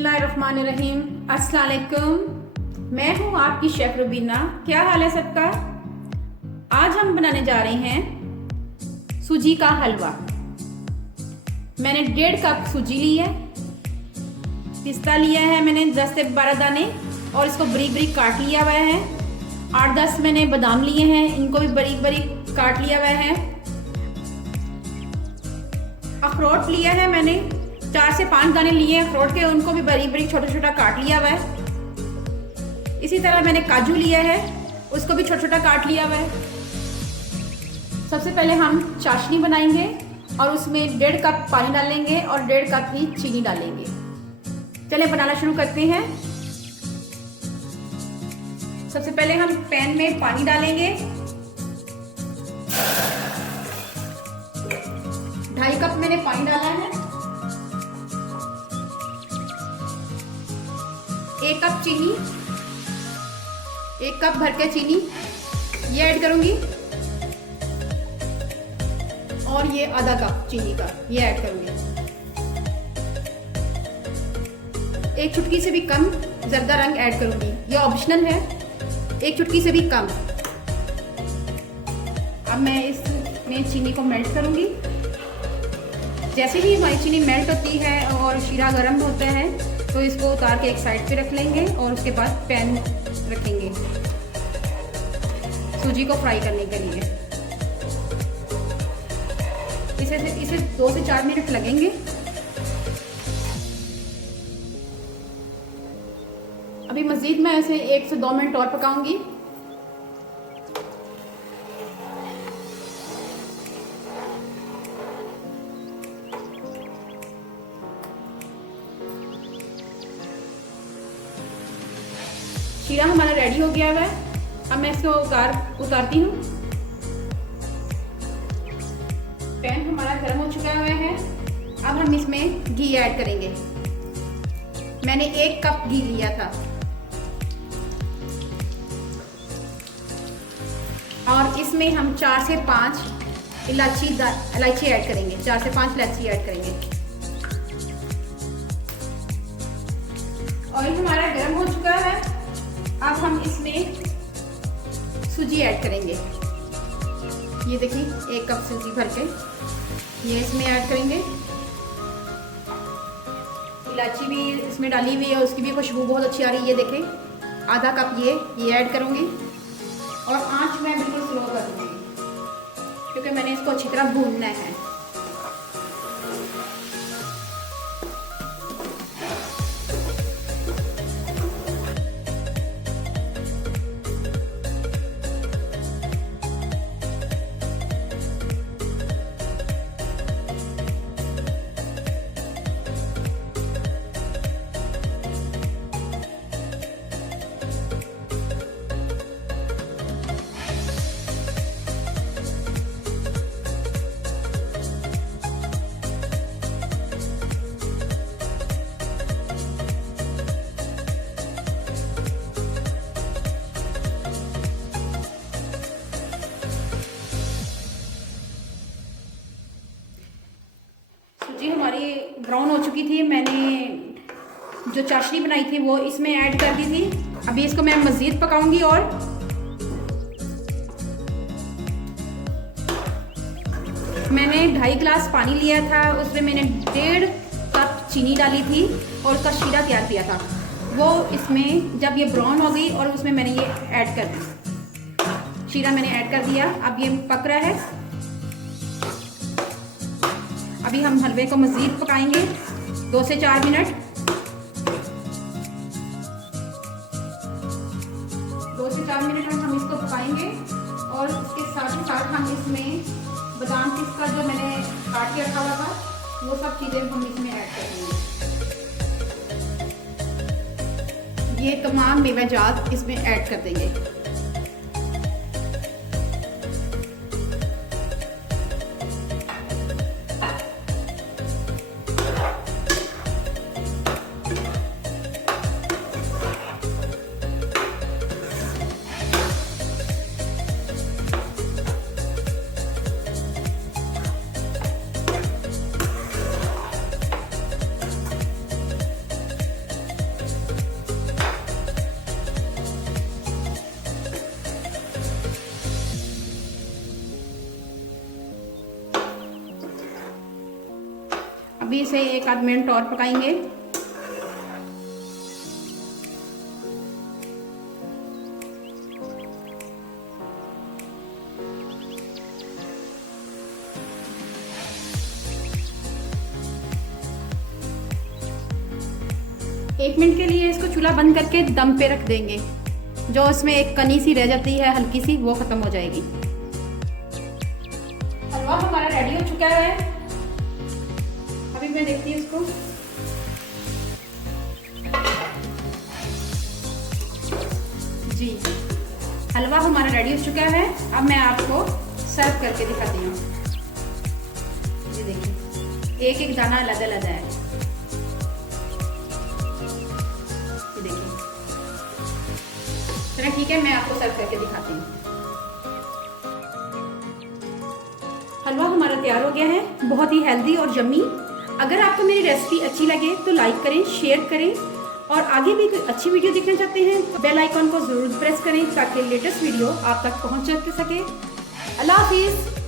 बिस्मिल्लाहिर्रहमानिर्रहीम। अस्सलाम वालेकुम। मैं हूँ आपकी शेफ रुबीना। क्या हाल है सबका? आज हम बनाने जा रहे हैं सूजी का हलवा। मैंने 1.5 कप सूजी ली है, पिस्ता लिया है मैंने 10 से 12 दाने और इसको बारीक बारीक काट लिया हुआ है। 8-10 मैंने बादाम लिए हैं, इनको भी बारीक बारीक काट लिया हुआ है। अखरोट लिया है मैंने 4 से 5 दाने लिए हैं अखरोट के, उनको भी बारीक बारीक छोटा छोटा काट लिया हुआ है। इसी तरह मैंने काजू लिया है, उसको भी छोटा छोटा काट लिया हुआ है। सबसे पहले हम चाशनी बनाएंगे और उसमें 1.5 कप पानी डालेंगे और 1.5 कप ही चीनी डालेंगे। चलिए बनाना शुरू करते हैं। सबसे पहले हम पैन में पानी डालेंगे। 2.5 कप मैंने पानी डाला है। 1 कप चीनी, 1 कप भर के चीनी ये ऐड करूंगी और ये आधा कप चीनी का ये ऐड करूंगी। 1 चुटकी से भी कम जर्दा रंग ऐड करूंगी, ये ऑप्शनल है। 1 चुटकी से भी कम। अब मैं इसमें चीनी को मेल्ट करूंगी। जैसे ही हमारी चीनी मेल्ट होती है और शीरा गर्म होता है तो इसको उतार के एक साइड पे रख लेंगे और उसके बाद पैन रखेंगे सूजी को फ्राई करने के लिए। इसे 2 से 4 मिनट लगेंगे। अभी मज़ीद मैं इसे 1 से 2 मिनट और पकाऊंगी। शीरा हमारा रेडी हो गया है। अब मैं इसको उतारती हूँ। पैन हमारा गर्म हो चुका हुआ है। अब हम इसमें घी ऐड करेंगे। मैंने 1 कप घी लिया था और इसमें हम 4 से 5 इलायची ऐड करेंगे। 4 से 5 इलायची ऐड करेंगे। ऑयल हमारा गर्म हो चुका है। अब हम इसमें सूजी ऐड करेंगे। ये देखिए 1 कप सूजी भर के ये इसमें ऐड करेंगे। इलायची भी इसमें डाली हुई है, उसकी भी खुशबू बहुत अच्छी आ रही है। ये देखें आधा कप ये ऐड करूँगी और आंच मैं बिल्कुल स्लो कर दूँगी क्योंकि मैंने इसको अच्छी तरह भूनना है। सूजी हमारी ब्राउन हो चुकी थी। मैंने जो चाशनी बनाई थी वो इसमें ऐड कर दी थी। अभी इसको मैं मज़ीद पकाऊंगी और मैंने 2.5 गिलास पानी लिया था, उसमें मैंने 1.5 कप चीनी डाली थी और उसका शीरा तैयार किया था। वो इसमें जब ये ब्राउन हो गई और उसमें मैंने ये ऐड कर दी, शीरा मैंने ऐड कर दिया। अब ये पक रहा है। अभी हम हलवे को मज़ीद पकाएंगे 2 से 4 मिनट। 2 से 4 मिनट में हम इसको पकाएंगे और इसके साथ ही साथ हम इसमें बादाम पिस्ता जो मैंने काट के रखा हुआ था वो सब चीज़ें हम इसमें ऐड करेंगे। ये तमाम मेवाजात इसमें ऐड कर देंगे। अभी इसे 1 आध मिनट और पकाएंगे। एक मिनट के लिए इसको चूल्हा बंद करके दम पे रख देंगे। जो इसमें एक कनी सी रह जाती है हल्की सी, वो खत्म हो जाएगी। हलवा हमारा रेडी हो चुका है। अभी मैं देखती हूँ इसको। जी, हलवा हमारा रेडी हो चुका है। अब मैं आपको सर्व करके दिखाती हूँ। ये देखिए, एक एक दाना अलग अलग है। चलो ठीक है, मैं आपको सर्व करके दिखाती हूँ। हलवा हमारा तैयार हो गया है, बहुत ही हेल्दी और यम्मी। अगर आपको मेरी रेसिपी अच्छी लगे तो लाइक करें, शेयर करें, और आगे भी कोई अच्छी वीडियो देखना चाहते हैं तो बेल आइकॉन को जरूर प्रेस करें ताकि लेटेस्ट वीडियो आप तक पहुंच सके। अल्लाह हाफिज।